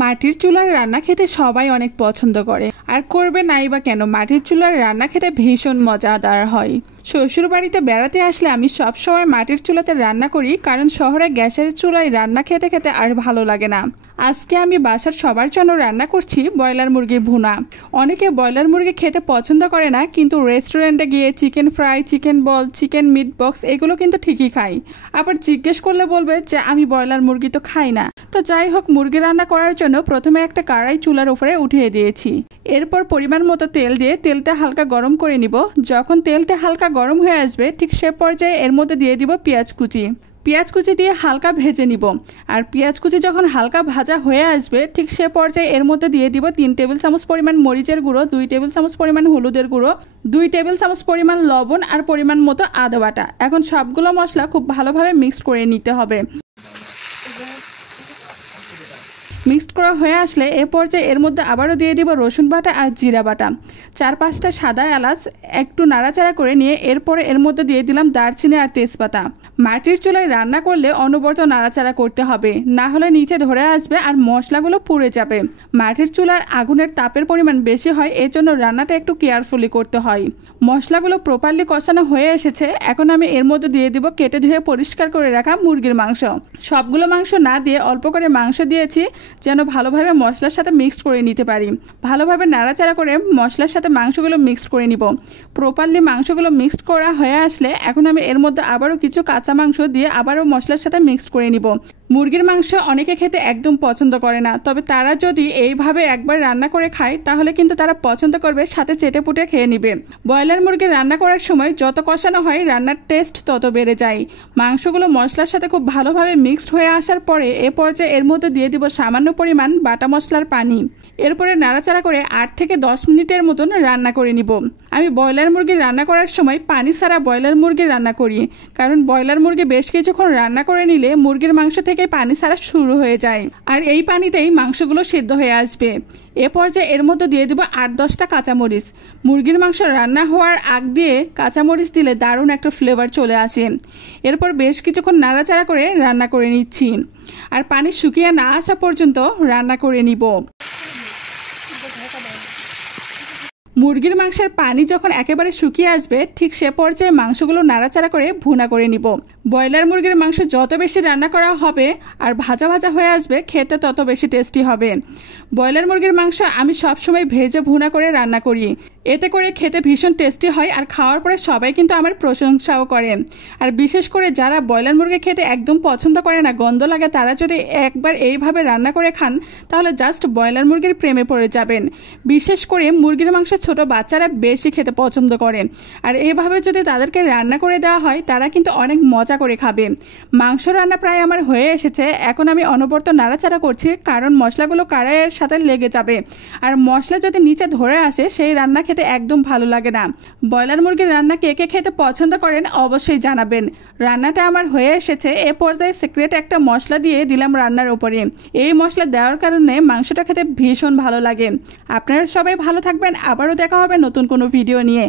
মাটির চুলার রান্না খেতে সবাই অনেক পছন্দ করে, আর করবে নাই বা কেন। মাটির চুলার রান্না খেতে ভীষণ মজাদার হয়। শ্বশুর বাড়িতে বেড়াতে আসলে আমি সবসময় মাটির চুলাতে রান্না করি, কারণ শহরে গ্যাসের চুলায় রান্না খেতে খেতে আর ভালো লাগে না। আজকে আমি বাসার সবার জন্য রান্না করছি ব্রয়লার মুরগির ভুনা। অনেকে ব্রয়লার মুরগি খেতে পছন্দ করে না, কিন্তু রেস্টুরেন্টে গিয়ে চিকেন ফ্রাই, চিকেন বল, চিকেন মিট বক্স এগুলো কিন্তু ঠিকই খাই। আবার জিজ্ঞেস করলে বলবে যে আমি ব্রয়লার মুরগি তো খাই না। তো যাই হোক, মুরগি রান্না করার জন্য প্রথমে একটা কড়াই চুলার উপরে উঠিয়ে দিয়েছি। এরপর পরিমাণ মতো তেল দিয়ে তেলটা হালকা গরম করে নিব। যখন তেলটা হালকা গরম হয়ে আসবে ঠিক সে পর্যায়ে এর মধ্যে দিয়ে দিব পেঁয়াজ কুচি দিয়ে হালকা ভেজে নিব। আর পেঁয়াজ কুচি যখন হালকা ভাজা হয়ে আসবে ঠিক সে পর্যায়ে এর মধ্যে দিয়ে দিব 3 টেবিল চামচ পরিমাণ মরিচের গুঁড়ো, 2 টেবিল চামচ পরিমাণ হলুদের গুঁড়ো, 2 টেবিল চামচ পরিমাণ লবণ আর পরিমাণ মতো আদা বাটা। এখন সবগুলো মশলা খুব ভালোভাবে মিক্সড করে নিতে হবে। মিক্সড করা হয়ে আসলে এ পর্যায়ে এর মধ্যে আবারও দিয়ে দিব রসুন বাটা আর জিরা বাটা, 4-5টা সাদা এলাচ একটু নাড়াচাড়া করে নিয়ে এরপরে এর মধ্যে দিয়ে দিলাম দারচিনি আর তেজপাতা। মাটির চুলায় রান্না করলে অনবরত নাড়াচাড়া করতে হবে, না হলে নিচে ধরে আসবে আর মশলাগুলো পুড়ে যাবে। মাটির চুলার আগুনের তাপের পরিমাণ বেশি হয়, এর জন্য রান্নাটা একটু কেয়ারফুলি করতে হয়। মশলাগুলো প্রপারলি কষানো হয়ে এসেছে। এখন আমি এর মধ্যে দিয়ে দিব কেটে ধুয়ে পরিষ্কার করে রাখা মুরগির মাংস। সবগুলো মাংস না দিয়ে অল্প করে মাংস দিয়েছি, যেন ভালোভাবে মশলার সাথে মিক্সড করে নিতে পারি। ভালোভাবে নাড়াচাড়া করে মশলার সাথে মাংসগুলো মিক্সড করে নিব। প্রপারলি মাংসগুলো মিক্সড করা হয়ে আসলে এখন আমি এর মধ্যে আবারও কিছু কাঁচা মাংস দিয়ে আবারও মশলার সাথে মিক্সড করে নিব। মুরগির মাংস অনেকে খেতে একদম পছন্দ করে না, তবে তারা যদি এইভাবে একবার রান্না করে খায় তাহলে কিন্তু তারা পছন্দ করবে, সাথে চেটেপুটে খেয়ে নিবে। ব্রয়লার মুরগি রান্না করার সময় যত কষানো হয় রান্নার টেস্ট তত বেড়ে যায়। মাংসগুলো মশলার সাথে খুব ভালোভাবে মিক্সড হয়ে আসার পরে এ পর্যায়ে এর মধ্যে দিয়ে দিব সামান্য পরিমাণ বাটা মশলার পানি। এরপরে নাড়াচাড়া করে 8 থেকে 10 মিনিটের মতন রান্না করে নিব। আমি ব্রয়লার মুরগি রান্না করার সময় পানি ছাড়া ব্রয়লার মুরগি রান্না করি, কারণ ব্রয়লার মুরগি বেশ কিছুক্ষণ রান্না করে নিলে মুরগির মাংস থেকে পানি ছাড়া শুরু হয়ে যায়, আর এই পানিতেই মাংসগুলো সিদ্ধ হয়ে আসবে। এ পর্যায়ে এর মধ্যে দিয়ে দেব 8-10টা কাঁচামরিচ। মুরগির মাংস রান্না হওয়ার আগ দিয়ে কাঁচামরিচ দিলে দারুণ একটা ফ্লেভার চলে আসে। এরপর বেশ কিছুক্ষণ নাড়াচাড়া করে রান্না করে নিচ্ছি, আর পানি শুকিয়ে না আসা পর্যন্ত রান্না করে নিব। মুরগির মাংসের পানি যখন একেবারে শুকিয়ে আসবে ঠিক সে পর্যায়ে মাংসগুলো নাড়াচাড়া করে ভুনা করে নিব। ব্রয়লার মুরগির মাংস যত বেশি রান্না করা হবে আর ভাজা ভাজা হয়ে আসবে, খেতে তত বেশি টেস্টি হবে। ব্রয়লার মুরগির মাংস আমি সবসময় ভেজে ভুনা করে রান্না করি, এতে করে খেতে ভীষণ টেস্টি হয়, আর খাওয়ার পরে সবাই কিন্তু আমার প্রশংসাও করে। আর বিশেষ করে যারা ব্রয়লার মুরগি খেতে একদম পছন্দ করে না, গন্ধ লাগে, তারা যদি একবার এইভাবে রান্না করে খান তাহলে জাস্ট ব্রয়লার মুরগির প্রেমে পড়ে যাবেন। বিশেষ করে মুরগির মাংস ছোট বাচ্চারা বেশি খেতে পছন্দ করে, আর এইভাবে যদি তাদেরকে রান্না করে দেওয়া হয় তারা কিন্তু অনেক মজা করে খাবে। মাংস রান্না প্রায় আমার হয়ে এসেছে। এখন আমি অনবরত নাড়াচাড়া করছি, কারণ মশলাগুলো কড়াইয়ের সাথে লেগে যাবে, আর মশলা যদি নিচে ধরে আসে সেই রান্না খেতে একদম ভালো লাগে না। ব্রয়লার মুরগির রান্না কে কে খেতে পছন্দ করেন অবশ্যই জানাবেন। রান্নাটা আমার হয়ে এসেছে। এ পর্যায়ে সিক্রেট একটা মশলা দিয়ে দিলাম রান্নার উপরে। এই মশলা দেওয়ার কারণে মাংসটা খেতে ভীষণ ভালো লাগে। আপনারা সবাই ভালো থাকবেন, আবারও দেখা হবে নতুন কোনো ভিডিও নিয়ে।